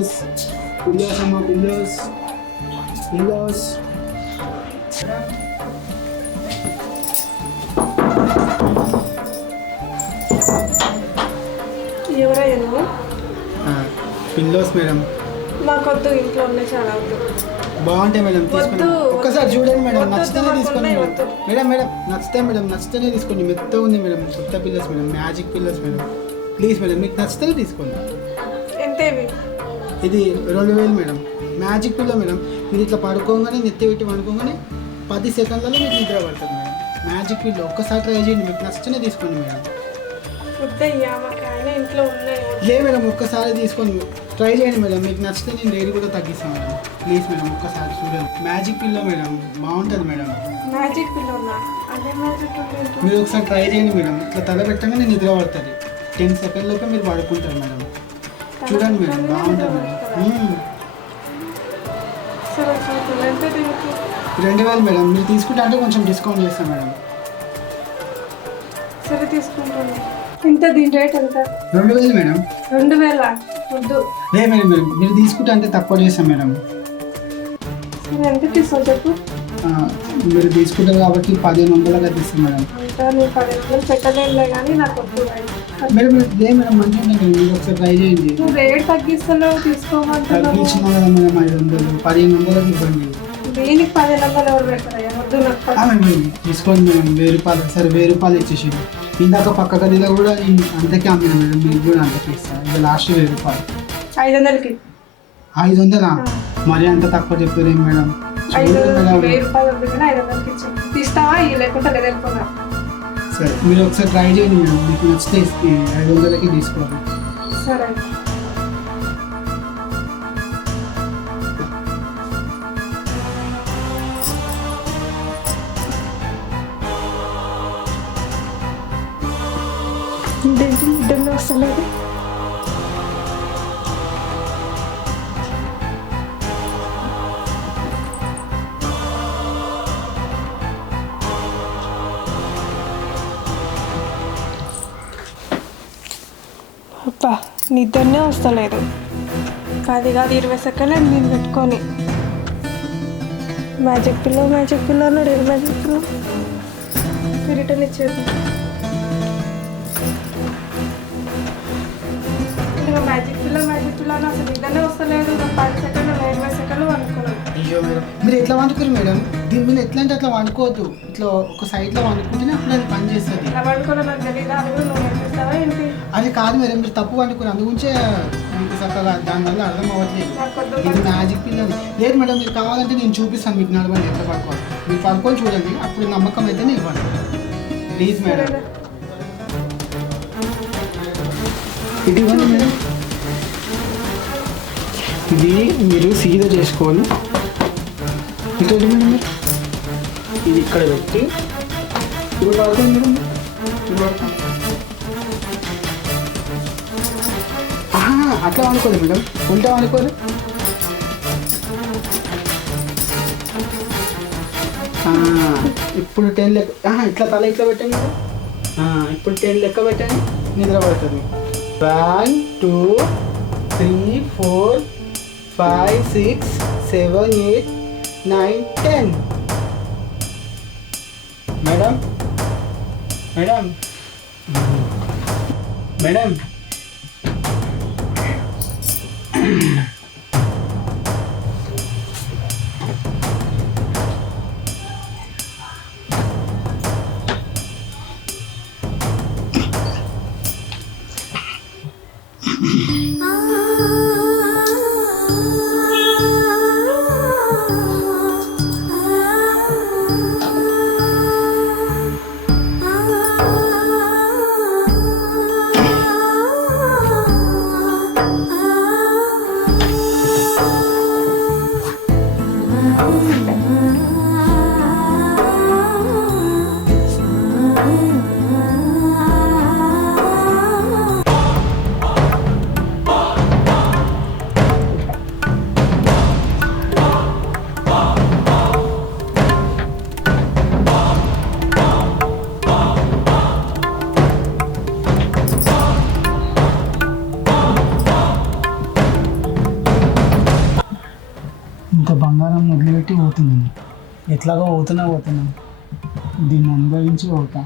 Pillows pillows అమ్మ pillows pillows. ఎవరయ్యా నువ్వు? Pillows madam. మాకొద్దు, ఇంట్లో ఉన్నాయి చాలా వద్దు. బాగుంటాయి మేడం, తీసుకోండి. ఒక్కసారి చూడండి మేడం, వద్దు, నచ్చితేనే మాకు తీసుకోండి ఉన్నాయి, మేడం. వద్దు. మేడం మేడం నచ్చితే మేడం, నచ్చితేనే తీసుకోండి. మెత్తగా ఉంది మేడం, కొత్త pillows madam, magic pillows madam. Please madam, మీకు నచ్చితేనే తీసుకోండి. ఎంతేవి? ఇది 2000 మేడం. Magic pillow madam. మీరు ఇట్లా పడుకోగానే నెత్తి పెట్టి పడుకోగానే 10 సెకండ్లలో మీకు నిద్ర పడుతుంది మేడం. మ్యాజిక్ పిల్లో ఒక్కసారి ట్రై చేయండి, మీకు నచ్చితేనే తీసుకోండి మేడం. వద్దయ్యా, మాకు ఆయన ఇంట్లో ఉన్నాయి. లే మేడం, ఒక్కసారి తీసుకోండి, ట్రై చేయండి మేడం. మీకు నచ్చితే నేను రేట్ కూడా తగ్గిస్తాను మేడం. ప్లీజ్ మేడం, ఒక్కసారి చూడండి. మ్యాజిక్ పిల్లో మేడం, బాగుంటుంది మేడం. మ్యాజిక్ పిల్లో ఉన్నా? అదే మ్యాజిక్ పిల్లో. మీరు ఒకసారి ట్రై చేయండి మేడం. ఇట్లా తల పెట్టగానే నిద్ర పడుతుంది. 10 సెకండ్లోపే మీరు పడుకుంటారు మేడం. చూడండి మేడం, బాగుంటుంది మేడం. సరే సరే, ఎంత దీనికి? 2000 మేడం. మీరు తీసుకుంటే అంటే కొంచెం డిస్కౌంట్ చేస్తాం మేడం. సరే తీసుకుంటాను. ఎంత దీని రేట్ ఎంత? 2000 మేడం. 2000? వద్దు. లే మేడం, మీరు తీసుకుంటే అంటే తక్కువ చేస్తాం మేడం. సరే ఎంత తీసుకో చెప్పు. మీరు తీసుకుంటారు కాబట్టి 1500గా తీస్తాం మేడం. అంతా నేను 10,000 పెట్టలేనులే కానీ నాకు వద్దు. మేడం లే మేడం, మంచిగా ఉంది మేడం. మీరు ఒకసారి ట్రై చేయండి. నువ్వు రేట్ తగ్గిస్తున్నావు, తీసుకోమంటున్నావు. తగ్గించిన కదా మేడం, 500 1500కి ఇవ్వండి. దీనికి 10,000 ఎవరు పెడతారయ్యా? వద్దు నాకు. మేడం తీసుకోండి మేడం, 1000 రూపాయలు. సరే 1000 రూపాయలు ఇచ్చేసి. ఇందాక పక్క గదిలో కూడా అంతకే అమ్మిన మేడం, మీకు కూడా అంతకే ఇస్తాను. ఇది లాస్ట్ 1000 రూపాయలు. 500కి? 500? మరి అంత తక్కువ చెప్పారు మేడం. 1000 రూపాయలు వద్దు కానీ 500కి ఇచ్చి తీస్తావా? ఇవి లేకుండా లేదనుకున్నా. సరే మీరు ఒకసారి ట్రై చేయండి మేడం, మీకు నచ్చితే 500కి తీసుకోండి. సరే. నిద్ర వస్తలేదు. అబ్బా, నిద్రనే వస్తలేదు. 10 కాదు 20 సెకండ్లు నేను పెట్టుకొని. మ్యాజిక్ పిల్లో అన్నాడు. మ్యాజిక్ పిల్లో రిటర్న్ ఇచ్చేది. మ్యాజిక్ పిల్లో అని అసలు నిద్రనే వస్తలేదు. 10 సెకండ్లు 20 సెకండ్లు వండుకున్నాను. అయ్యో మేడం, మీరు ఎట్లా వండుకోరు మేడం? దీని మీద ఎట్లా అంటే అట్లా వండుకోవద్దు. ఇట్లా ఒక సైడ్లో వండుకుంటేనే అప్పుడు అది పని చేస్తుంది. ఎలా వండుకోవడం నాకు తెలియదు. అది కూడా నువ్వు నేర్పిస్తావా ఏంటి? అది కాదు మేడం, మీరు తప్పు వండుకుని అందుగురించే మీకు చక్కగా దానివల్ల అర్థం అవ్వట్లేదు. ఇది మ్యాజిక్ పిల్ల లేదు మేడం. మీరు కావాలంటే నేను చూపిస్తాను మీకు, నడవండి ఎట్లా పడుకోవాలి. మీరు పడుకొని చూడండి, అప్పుడు నమ్మకం అయితేనే ఇవ్వండి. Please madam. ఇది ఇవ్వండి మేడం. ఇది మీరు సీదా చేసుకోవాలి. ఇంకోటి మేడం, ఇది ఇక్కడ పెట్టి ఇప్పుడు పడుకోండి మేడం. ఇప్పుడు పడుకోండి. అట్లా అనుకోదు మేడం, ఉల్టా అనుకోదు. ఇప్పుడు 10 లెక్క. ఇట్లా తల ఇట్లా పెట్టండి మేడం. ఇప్పుడు 10 లెక్క పెట్టండి, నిద్ర పడుతుంది. 1 2 3 4 5 6 7 8 9 10. మేడం మేడం మేడం ఇంత బంగారం వదిలిపెట్టి పోతున్నాను, ఎట్లాగో పోతున్నాను, దీన్ని అనుభవించి పోతా.